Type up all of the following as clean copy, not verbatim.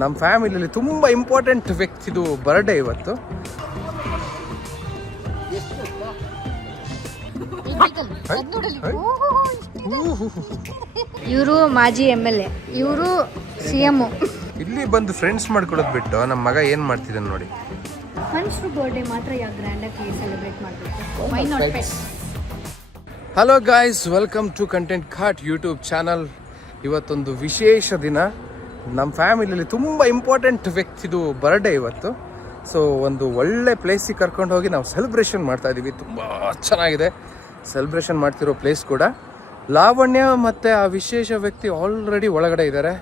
ನಮ್ಮ ಫ್ಯಾಮಿಲಿಯಲ್ಲಿ ತುಂಬ ಇಂಪಾರ್ಟೆಂಟ್ ವ್ಯಕ್ತಿದು ಬರ್ಡೇ ಇವತ್ತು. ಇವರು ಮಾಜಿ MLA, ಇವರು CM. ಇಲ್ಲಿ ಬಂದು ಫ್ರೆಂಡ್ಸ್ ಮಾಡ್ಕೊಳ್ಳೋದು ಬಿಟ್ಟು ನಮ್ಮ ಮಗ ಏನು ಮಾಡ್ತಿದ್ದಾನೆ ನೋಡಿ. ಮನುಷ್ಯರು ಬರ್ಡೇ ಮಾತ್ರ ಯಾವ ಗ್ರ್ಯಾಂಡಾಗಿ ಸೆಲೆಬ್ರೇಟ್ ಮಾಡಬೇಕು. Why not pets? Hello guys, welcome to content ಖಾಟ್ ಯೂಟ್ಯೂಬ್ ಚಾನಲ್. ಇವತ್ತೊಂದು ವಿಶೇಷ ದಿನ. ನಮ್ಮ ಫ್ಯಾಮಿಲಿಯಲ್ಲಿ ತುಂಬ ಇಂಪಾರ್ಟೆಂಟ್ ವ್ಯಕ್ತಿದು ಬರ್ಡೇ ಇವತ್ತು. ಸೊ ಒಂದು ಒಳ್ಳೆ ಪ್ಲೇಸಿಗೆ ಕರ್ಕೊಂಡು ಹೋಗಿ ನಾವು ಸೆಲೆಬ್ರೇಷನ್ ಮಾಡ್ತಾ ಇದ್ದೀವಿ. ತುಂಬ ಚೆನ್ನಾಗಿದೆ ಸೆಲೆಬ್ರೇಷನ್ ಮಾಡ್ತಿರೋ ಪ್ಲೇಸ್ ಕೂಡ. ಲಾವಣ್ಯ ಮತ್ತು ಆ ವಿಶೇಷ ವ್ಯಕ್ತಿ ಆಲ್ರೆಡಿ ಒಳಗಡೆ ಇದ್ದಾರೆ.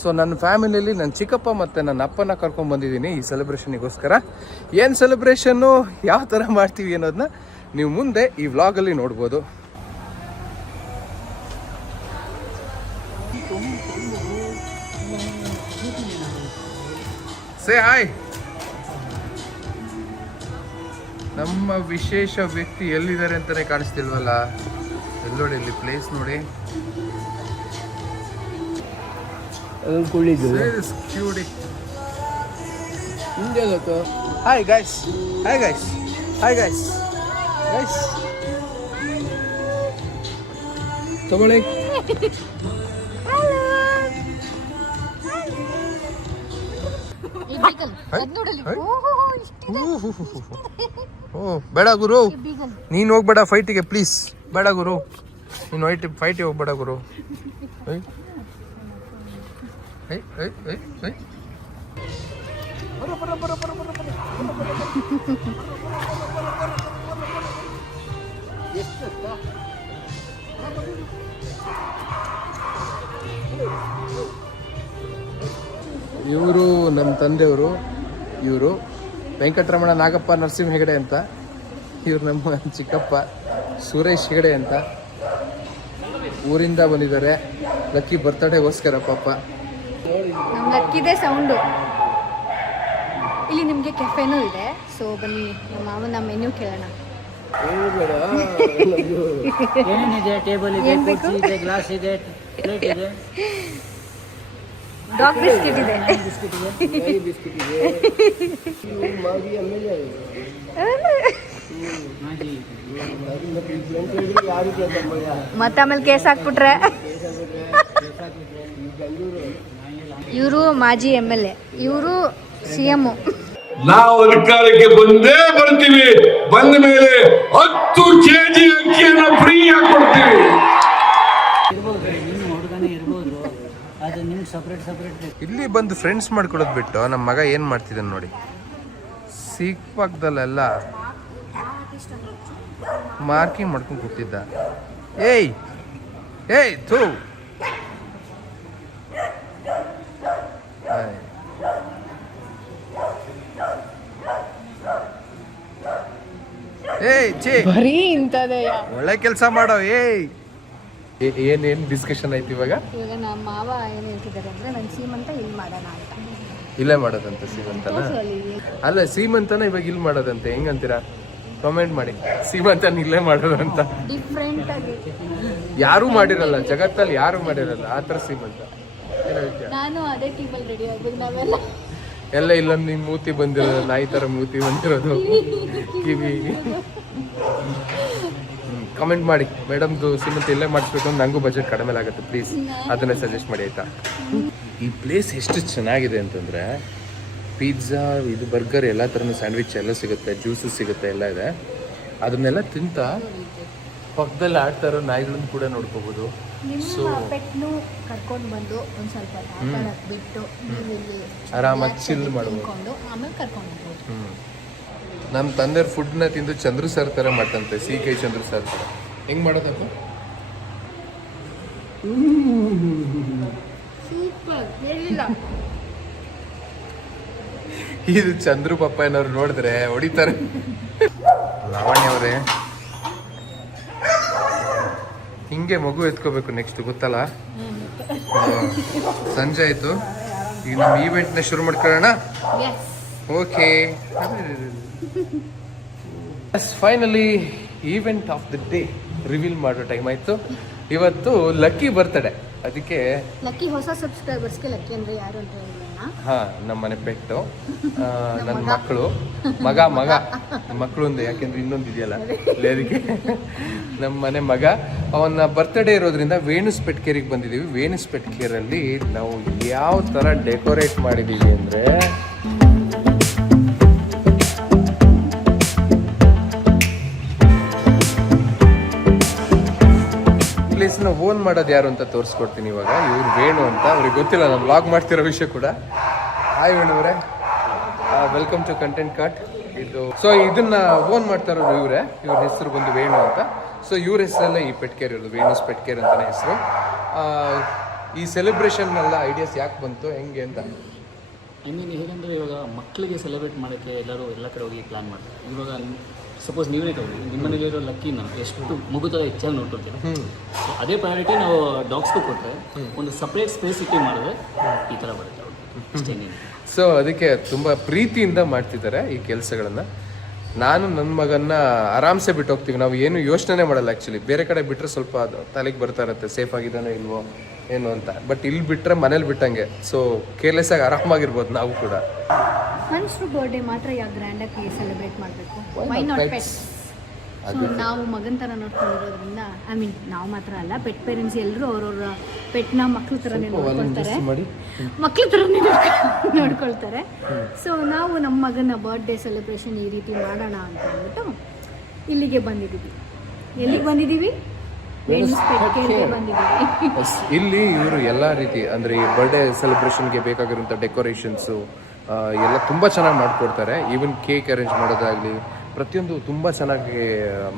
ಸೊ ನನ್ನ ಫ್ಯಾಮಿಲಿಯಲ್ಲಿ ನನ್ನ ಚಿಕ್ಕಪ್ಪ ಮತ್ತು ನನ್ನ ಅಪ್ಪನ ಕರ್ಕೊಂಡು ಬಂದಿದ್ದೀನಿ ಈ ಸೆಲೆಬ್ರೇಷನಿಗೋಸ್ಕರ. ಏನು ಸೆಲೆಬ್ರೇಷನ್ನು, ಯಾವ ಥರ ಮಾಡ್ತೀವಿ ಅನ್ನೋದನ್ನ ನೀವು ಮುಂದೆ ಈ ವ್ಲಾಗಲ್ಲಿ ನೋಡ್ಬೋದು. Say hi. ನಮ್ಮ ವಿಶೇಷ ವ್ಯಕ್ತಿ ಎಲ್ಲಿದ್ದಾರೆ ಅಂತಾನೆ ಕಾಣಿಸ್ತಿಲ್ವಲ್ಲ. ಎಲ್ಲೋಡಿ ಇಲ್ಲಿ ಪ್ಲೇಸ್ ನೋಡಿ. Hi guys, hi guys, hi guys, guys ತಗೊಳ್ಳಿ. ಬೇಡ ಗುರು, ನೀನು ಹೋಗ್ಬೇಡ ಫೈಟಿಗೆ ಪ್ಲೀಸ್. ಬೇಡ ಗುರು, ನೀನು ಫೈಟಿಗೆ ಹೋಗ್ಬೇಡ ಗುರು. ಇವರು ನಮ್ಮ ತಂದೆಯವರು. ಇವರು ವೆಂಕಟರಮಣ ನಾಗಪ್ಪ ನರಸಿಂಹ ಹೆಗಡೆ ಅಂತ. ಇವರು ನಮ್ಮ ಚಿಕ್ಕಪ್ಪ ಸುರೇಶ್ ಹೆಗಡೆ ಅಂತ. ಊರಿಂದ ಬಂದಿದ್ದಾರೆ ಲಕ್ಕಿ ಬರ್ತ್ಡೇಗೋಸ್ಕರ. ಪಾಪ ನಮ್ಮ ಲಕ್ಕಿದೆ ಸೌಂಡು. ಇಲ್ಲಿ ನಿಮಗೆ ಕೆಫೆನೂ ಇದೆ. ಸೊ ಬನ್ನಿ ನಮ್ಮ ಮಾವನ ಮೆನ್ಯೂ ಕೇಳೋಣ. ಏನಿದೆ? ಟೇಬಲ್ ಇದೆ, ಕುರ್ಚಿ ಇದೆ, ಗ್ಲಾಸ್ ಇದೆ, ಪ್ಲೇಟ್ ಇದೆ, ಡಾಗ್ ಬಿಸ್ಕೆಟ್ ಇದೆ, ಮತ್ತೆ ಆಮೇಲೆ ಕೇಸ್ ಹಾಕ್ಬಿಟ್ರೆ. ಇವರು ಮಾಜಿ MLA, ಇವರು CM. ನಾವು ಅಧಿಕಾರಕ್ಕೆ ಬಂದೇ ಬರ್ತೀವಿ. ಬಂದ ಮೇಲೆ 10 kg ಅಕ್ಕಿಯನ್ನು ಫ್ರೀ ಆಗಿ ಕೊಡ್ತೀವಿ. ಇಲ್ಲಿ ಬಂದು ಫ್ರೆಂಡ್ಸ್ ಮಾಡ್ಕೊಳ್ಳೋದು ಬಿಟ್ಟು ನಮ್ಮ ಮಗ ಏನು ಮಾಡ್ತಿದ್ದಾನೆ ನೋಡಿ. ಸಿಕ್ಪಕ್ಕದಲ್ಲೆಲ್ಲ ಮಾರ್ಕಿಂಗ್ ಮಾಡ್ಕೊಂಡು ಕೂತಿದ್ದ. ಏಯ್ ಏಯ್ ಥೂ. ಏಯ್ ಛೇ, ಬರೀ ಇಂಥದೇ. ಒಳ್ಳೆ ಕೆಲಸ ಮಾಡೋ. ಏನೇನು ಡಿಸ್ಕಷನ್ ಆಯ್ತು ಇವಾಗ? ಇವಾಗ ನಮ್ಮ ಮಾವ ಏನು ಹೇಳ್ತಿದ್ದಾರೆ ಅಂದ್ರೆ ನನ್ನ ಸೀಮಂತ ಇಲ್ಲಿ ಮಾಡೋಣ ಅಂತ. ಇಲ್ಲೇ ಮಾಡೋದಂತೆ ಸೀಮಂತನ? ಅಲ್ಲ, ಸೀಮಂತನ ಇವಾಗ ಇಲ್ಲಿ ಮಾಡೋದಂತೆ. ಹೆಂಗಂತೀರಾ? ಕಾಮೆಂಟ್ ಮಾಡಿ. ಸೀಮಂತನ ಇಲ್ಲೇ ಮಾಡೋದಂತ. ಡಿಫ್ರೆಂಟ್ ಆಗಿ ಯಾರೂ ಮಾಡಿರಲ್ಲ ಜಗತ್ತಲ್ಲಿ, ಯಾರು ಮಾಡಿರಲ್ಲ ಆ ಥರ ಸೀಮಂತ. ನಾನು ಅದೇ ಟೀಮಲ್ಲಿ ರೆಡಿ ಆಗ್ಬೇಕು. ನಾವೆಲ್ಲ ಎಲ್ಲ ಇಲ್ಲ, ನಿನ್ ಮೂತಿ ಬಂದಿರೋದು ನಾಯಿ ತರ ಮೂತಿ ಬಂದಿರೋದು, ಕಿವಿ. ಕಮೆಂಟ್ ಮಾಡಿ, ಮೇಡಮ್ದು ಸೀಮಂತ ಇಲ್ಲೇ ಮಾಡಿಸ್ಬೇಕು ಅಂತ. ನಂಗೂ ಬಜೆಟ್ ಕಡಿಮೆ ಆಗುತ್ತೆ, ಪ್ಲೀಸ್ ಅದನ್ನೇ ಸಜೆಸ್ಟ್ ಮಾಡಿ ಆಯ್ತಾ. ಈ ಪ್ಲೇಸ್ ಎಷ್ಟು ಚೆನ್ನಾಗಿದೆ ಅಂತಂದರೆ, ಪಿಜ್ಜಾ, ಇದು ಬರ್ಗರ್, ಎಲ್ಲ ಥರನೂ ಸ್ಯಾಂಡ್ವಿಚ್ ಎಲ್ಲ ಸಿಗುತ್ತೆ, ಜ್ಯೂಸಸ್ ಸಿಗುತ್ತೆ, ಎಲ್ಲ ಇದೆ. ಅದನ್ನೆಲ್ಲ ತಿಂತ ಪಕ್ಕದಲ್ಲಿ ಆಡ್ತಾ ಇರೋ ನಾಯಿಗಳನ್ನು ಕೂಡ ನೋಡ್ಕೋಬೋದು. ಸೊ ಕರ್ಕೊಂಡು ಬಂದು ಒಂದು ಸ್ವಲ್ಪ ಬಿಟ್ಟು ಆರಾಮಾಗಿ ಚಿಲ್ ಮಾಡ್ಬೋದು. ಆಮೇಲೆ ಕರ್ಕೊಂಡು ಹೋಗ್ಬೋದು. ನಮ್ಮ ತಂದೆಯವ್ರ ಫುಡ್ನ ತಿಂದು ಚಂದ್ರು ಸರ್ ಥರ ಮಾಡ್ತಂತೆ. CK ಚಂದ್ರು ಸರ್ ಥರ. ಹೆಂಗೆ ಮಾಡೋದಪ್ಪ? ಇದು ಚಂದ್ರು ಪಪ್ಪ ಏನವ್ರು ನೋಡಿದ್ರೆ ಹೊಡಿತಾರೆ. ಲಾವಣ್ಯ ಅವರೇ, ಹಿಂಗೆ ಮಗು ಎತ್ಕೋಬೇಕು ನೆಕ್ಸ್ಟ್, ಗೊತ್ತಲ್ಲ? ಸಂಜೆ ಆಯಿತು, ಈಗ ನಮ್ಮ ಈವೆಂಟ್ನ ಶುರು ಮಾಡ್ಕೊಳ್ಳೋಣ. Okay, finally event of the day reveal ಮಾಡೋ ಟೈಮ್ ಆಯಿತು. ಇವತ್ತು ಲಕ್ಕಿ ಬರ್ತಡೆ, ಅದಕ್ಕೆ ಲಕ್ಕಿ ಹೊಸ ಸಬ್ಸ್ಕ್ರೈಬರ್ಸ್ಗೆ ಲಕ್ಕಿ ಅಂದರೆ ಯಾರು ಅಂತ ಹೇಳಿ ನಮ್ಮನೆ ಪೆಟ್ಟು, ನನ್ನ ಮಕ್ಕಳು, ಮಕ್ಕಳು ಒಂದು ಯಾಕೆಂದ್ರೆ ಇನ್ನೊಂದು ಇದೆಯಲ್ಲ ಅದಕ್ಕೆ ನಮ್ಮನೆ ಮಗ. ಅವನ ಬರ್ತ್ಡೇ ಇರೋದ್ರಿಂದ ವೇಣುಸ್ ಪೆಟ್ ಕೇರಿಗೆ ಬಂದಿದ್ದೀವಿ. ವೇಣುಸ್ ಪೆಟ್ ಕೇರಲ್ಲಿ ನಾವು ಯಾವ ಥರ ಡೆಕೋರೇಟ್ ಮಾಡಿದ್ದೀವಿ ಅಂದರೆ, ಪ್ಲೇಸ್ನ ಓನ್ ಮಾಡೋದು ಯಾರು ಅಂತ ತೋರಿಸ್ಕೊಡ್ತೀನಿ ಇವಾಗ. ಇವ್ರು ವೇಣು ಅಂತ, ಅವ್ರಿಗೆ ಗೊತ್ತಿಲ್ಲ ನಾನು ವ್ಲಾಗ್ ಮಾಡ್ತಿರೋ ವಿಷಯ ಕೂಡ. ಹಾಯ್ ವೇಣು ಅವರೇ, ವೆಲ್ಕಮ್ ಟು ಕಂಟೆಂಟ್ ಕಾರ್ಟ್. ಇದು ಇದನ್ನ ಓನ್ ಮಾಡ್ತಾ ಇರೋರು ಇವರೇ. ಇವ್ರ ಹೆಸರು ಬಂದು ವೇಣು ಅಂತ. ಸೊ ಇವ್ರ ಹೆಸರಲ್ಲೇ ಈ ಪೆಟ್ ಕೇರ್ ಇರೋದು, ವೇಣುಸ್ ಪೆಟ್ ಕೇರ್ ಅಂತಲೇ ಹೆಸರು. ಈ ಸೆಲೆಬ್ರೇಷನ್ ಎಲ್ಲ ಐಡಿಯಾಸ್ ಯಾಕೆ ಬಂತು, ಹೆಂಗೆ ಅಂತ? ಹೇಗೆಂದರೆ ಇವಾಗ ಮಕ್ಕಳಿಗೆ ಸೆಲೆಬ್ರೇಟ್ ಮಾಡೋಕ್ಕೆ ಎಲ್ಲರೂ ಎಲ್ಲ ಕಡೆ ಹೋಗಿ ಪ್ಲ್ಯಾನ್ ಮಾಡ್ತಾರೆ. ಇವಾಗ ಸಪೋಸ್ ನೀವೇ ತಗೊಳ್ಳಿ, ನಿಮ್ಮ ಮನೇಲಿರೋ ಲಕ್ಕಿನ ಎಷ್ಟು ಮಗುತ ಹೆಚ್ಚಾಗಿ ನೋಡ್ಕೊಳ್ತೀವಿ. ಸೊ ಅದೇ ಪ್ರಯಾರಿಟಿ ನಾವು ಡಾಗ್ಸ್ಗೂ ಕೊಟ್ಟರೆ ಒಂದು ಸಪ್ರೇಟ್ ಸ್ಪೇಸ್ ಇಟ್ಟು ಮಾಡಿದ್ರೆ ಈ ಥರ ಬರುತ್ತೆ ಅಷ್ಟೇ. ಸೊ ಅದಕ್ಕೆ ತುಂಬ ಪ್ರೀತಿಯಿಂದ ಮಾಡ್ತಿದ್ದಾರೆ ಈ ಕೆಲಸಗಳನ್ನು. ನಾನು ನನ್ನ ಮಗನ್ನ ಆರಾಮ್ಸೆ ಬಿಟ್ಟು ಹೋಗ್ತೀವಿ. ನಾವು ಏನು ಯೋಚನೆ ಮಾಡಲ್ಲ ಆ್ಯಕ್ಚುಲಿ. ಬೇರೆ ಕಡೆ ಬಿಟ್ಟರೆ ಸ್ವಲ್ಪ ಅದು ತಲೆಗೆ ಬರ್ತಾ ಇರುತ್ತೆ, ಸೇಫ್ ಆಗಿದ್ದಾನೋ ಇಲ್ವೋ ಏನು ಅಂತ. ಬಟ್ ಇಲ್ಲಿ ಬಿಟ್ಟರೆ ಮನೇಲಿ ಬಿಟ್ಟಂಗೆ. ಸೊ ಕೇರ್ಲೆಸ್ ಆಗಿ ಆರಾಮಾಗಿರ್ಬೋದು ನಾವು ಕೂಡ. ಮನುಷ್ಯರು ಬರ್ಡೇ ಮಾತ್ರ ಯಾಕೆ ಗ್ರ್ಯಾಂಡಾಗಿ ಸೆಲೆಬ್ರೇಟ್ ಮಾಡಬೇಕು? Why not pets? ಸೊ ನಾವು ಮಗನ ಥರ ನೋಡ್ಕೊಂಡಿರೋದ್ರಿಂದ, ಐ ಮೀನ್ ನಾವು ಮಾತ್ರ ಅಲ್ಲ, ಪೆಟ್ ಪೇರೆಂಟ್ಸ್ ಎಲ್ಲರೂ ಅವ್ರವ್ರ ಪೆಟ್ನ ಮಕ್ಳ ಥರನೇ ನೋಡ್ಕೊಳ್ತಾರೆ, ಮಕ್ಳ ಥರನೇ ನೋಡ್ಕೊಳ್ತಾರೆ. ಸೊ ನಾವು ನಮ್ಮ ಮಗನ ಬರ್ಡೇ ಸೆಲೆಬ್ರೇಷನ್ ಈ ರೀತಿ ಮಾಡೋಣ ಅಂತ ಅಂದ್ಬಿಟ್ಟು ಇಲ್ಲಿಗೆ ಬಂದಿದ್ದೀವಿ. ಎಲ್ಲಿಗೆ ಬಂದಿದ್ದೀವಿ? ವೇಣುಸ್ ಪೆಟ್ ಕೇರ್ಗೆ ಬಂದಿದ್ದೀವಿ. ಇಲ್ಲಿ ಇವರು ಎಲ್ಲ ರೀತಿ ಅಂದರೆ ಈ ಬರ್ಡೇ ಸೆಲೆಬ್ರೇಷನ್ಗೆ ಬೇಕಾಗಿರುವಂಥ ಡೆಕೋರೇಷನ್ಸು ಎಲ್ಲ ತುಂಬ ಚೆನ್ನಾಗಿ ಮಾಡಿಕೊಡ್ತಾರೆ. ಈವನ್ ಕೇಕ್ ಅರೇಂಜ್ ಮಾಡೋದಾಗಲಿ ಪ್ರತಿಯೊಂದು ತುಂಬ ಚೆನ್ನಾಗಿ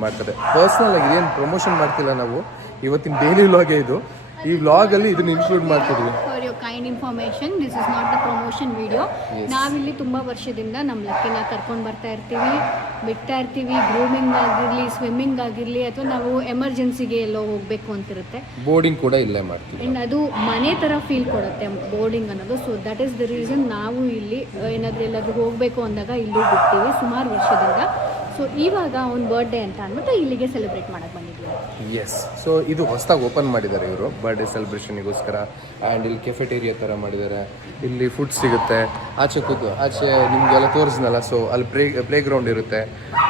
ಮಾಡ್ತಾರೆ. ಪರ್ಸ್ನಲ್ ಆಗಿ ಇದೇನು ಪ್ರಮೋಷನ್ ಮಾಡ್ತಿಲ್ಲ ನಾವು, ಇವತ್ತಿನ ಡೈಲಿ ವ್ಲಾಗೇ ಇದು. ಈ ವ್ಲಾಗಲ್ಲಿ ಇದನ್ನ ಇನ್ಕ್ಲೂಡ್ ಮಾಡ್ತಿದ್ವಿ. For your kind information, this is not the promotion video. ನಾವಿಲ್ಲಿ ತುಂಬ ವರ್ಷದಿಂದ ನಮ್ಮ ಲಕ್ಕಿನ ಕರ್ಕೊಂಡು ಬರ್ತಾ ಇರ್ತೀವಿ, ಬಿಡ್ತಾ ಇರ್ತೀವಿ. ಗ್ರೂಮಿಂಗ್ ಆಗಿರಲಿ, ಸ್ವಿಮ್ಮಿಂಗ್ ಆಗಿರಲಿ, ಅಥವಾ ನಾವು ಎಮರ್ಜೆನ್ಸಿಗೆ ಎಲ್ಲೋ ಹೋಗಬೇಕು ಅಂತಿರುತ್ತೆ, ಬೋರ್ಡಿಂಗ್ ಕೂಡ ಇಲ್ಲೇ ಮಾಡ್ತೀವಿ. ಆ್ಯಂಡ್ ಅದು ಮನೆ ಥರ ಫೀಲ್ ಕೊಡುತ್ತೆ ಬೋರ್ಡಿಂಗ್ ಅನ್ನೋದು. So that is the reason ನಾವು ಇಲ್ಲಿ ಏನಾದರೂ ಎಲ್ಲಾದರೂ ಹೋಗಬೇಕು ಅಂದಾಗ ಇಲ್ಲೂ ಬಿಡ್ತೀವಿ ಸುಮಾರು ವರ್ಷದಿಂದ. ಸೊ ಇವಾಗ ಅವ್ನ ಬರ್ಡೇ ಅಂತ ಅಂದ್ಬಿಟ್ಟು ಇಲ್ಲಿಗೆ ಸೆಲೆಬ್ರೇಟ್ ಮಾಡೋಕ್ಕೆ ಬಂದಿದ್ದೀವಿ. ಎಸ್. ಸೊ ಇದು ಹೊಸದಾಗಿ ಓಪನ್ ಮಾಡಿದ್ದಾರೆ ಇವರು ಬರ್ಡೇ ಸೆಲೆಬ್ರೇಷನಿಗೋಸ್ಕರ. ಆ್ಯಂಡ್ ಇಲ್ಲಿ ಕೆಫೆಟೇರಿಯಾ ಥರ ಮಾಡಿದ್ದಾರೆ. ಇಲ್ಲಿ ಫುಡ್ ಸಿಗುತ್ತೆ. ಆಚೆ ನಿಮಗೆಲ್ಲ ತೋರಿಸ್ನಲ್ಲ. ಸೊ ಅಲ್ಲಿ ಪ್ಲೇ ಗ್ರೌಂಡ್ ಇರುತ್ತೆ,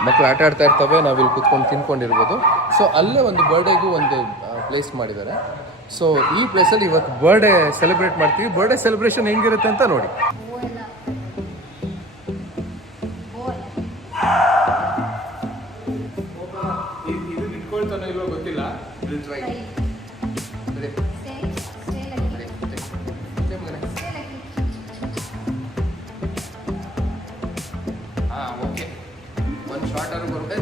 ಮಕ್ಕಳು ಆಟ ಆಡ್ತಾ ಇರ್ತವೆ, ನಾವಿಲ್ಲಿ ಕೂತ್ಕೊಂಡು ತಿನ್ಕೊಂಡಿರ್ಬೋದು. ಸೊ ಅಲ್ಲೇ ಒಂದು ಬರ್ಡೇಗೂ ಒಂದು ಪ್ಲೇಸ್ ಮಾಡಿದ್ದಾರೆ. ಸೊ ಈ ಪ್ಲೇಸಲ್ಲಿ ಇವತ್ತು ಬರ್ಡೇ ಸೆಲೆಬ್ರೇಟ್ ಮಾಡ್ತೀವಿ. ಬರ್ಡೇ ಸೆಲೆಬ್ರೇಷನ್ ಹೆಂಗಿರುತ್ತೆ ಅಂತ ನೋಡಿ. ಇಲ್ವೋ ಗೊತ್ತಿಲ್ಲ. ಓಕೆ, ಒಂದು ಶಾರ್ಟ್ ಆದ್ರೂ ಬರುತ್ತೆ.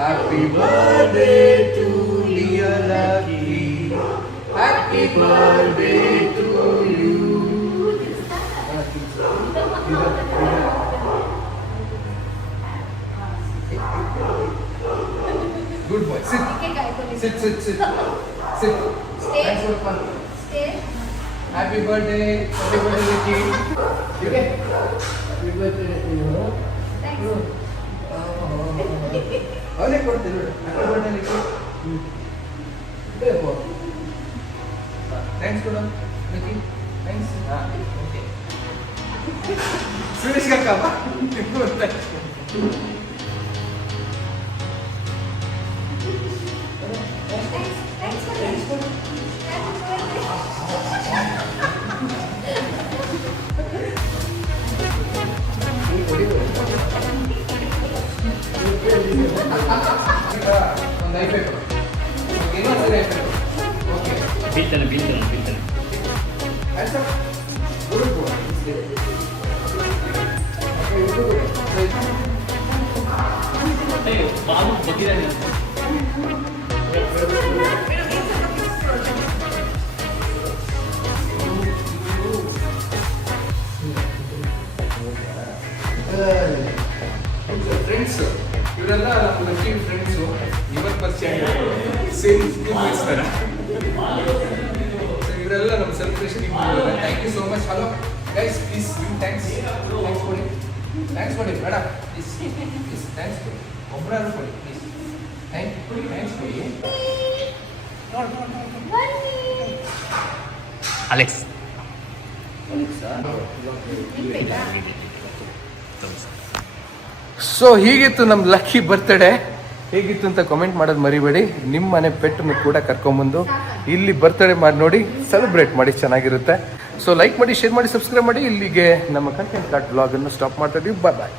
Happy birthday to dear Lucky. Happy birthday to you. Good boy. Sit. Sit. Thanks for fun. Happy birthday. Happy birthday, Lucky. Okay. Happy birthday to you. Thanks. ಅವನೇ ಕೊಡ್ತೀನಿ. ಥ್ಯಾಂಕ್ಸ್ ಕೊಡ ಥ್ಯಾಂಕ್ಸ್. ಓಕೆ, ಸುರೇಶ್ ಅಕ್ಕ ಬೀಳ್ತಾನೆ. ಬಾಬು ಬಂದಿದ್ದಾನೆ. ಇವರೆಲ್ಲ ನಮ್ಮ celebration thank you so much. Hello guys please thanks ಕೊಡಿ, thanks ಕೊಡಿ ಮೇಡಮ್ ಪ್ಲೀಸ್ ಥ್ಯಾಂಕ್ಸ್ ಕೊಡಿ, ಒಬ್ಬರಾದ್ರು ಕೊಡಿ ಪ್ಲೀಸ್, ಥ್ಯಾಂಕ್ಸ್ ಕೊಡಿ. ಅಲೆಕ್ಸ್ ಸೊ ಹೀಗಿತ್ತು ನಮ್ಮ ಲಕ್ಕಿ ಬರ್ತ್ಡೇ. ಹೇಗಿತ್ತು ಅಂತ ಕಾಮೆಂಟ್ ಮಾಡೋದು ಮರಿಬೇಡಿ. ನಿಮ್ಮ ಮನೆ ಪೆಟ್ಟನ್ನು ಕೂಡ ಕರ್ಕೊಂಬಂದು ಇಲ್ಲಿ ಬರ್ತ್ಡೇ ಮಾಡಿ ನೋಡಿ, ಸೆಲೆಬ್ರೇಟ್ ಮಾಡಿ, ಚೆನ್ನಾಗಿರುತ್ತೆ. ಸೊ ಲೈಕ್ ಮಾಡಿ, ಶೇರ್ ಮಾಡಿ, ಸಬ್ಸ್ಕ್ರೈಬ್ ಮಾಡಿ. ಇಲ್ಲಿಗೆ ನಮ್ಮ ಕಂಟೆಂಟ್ ಕಾರ್ಟ್ ಬ್ಲಾಗನ್ನು ಸ್ಟಾಪ್ ಮಾಡ್ತಾ ಇದೀವಿ. ಬಾಯ್.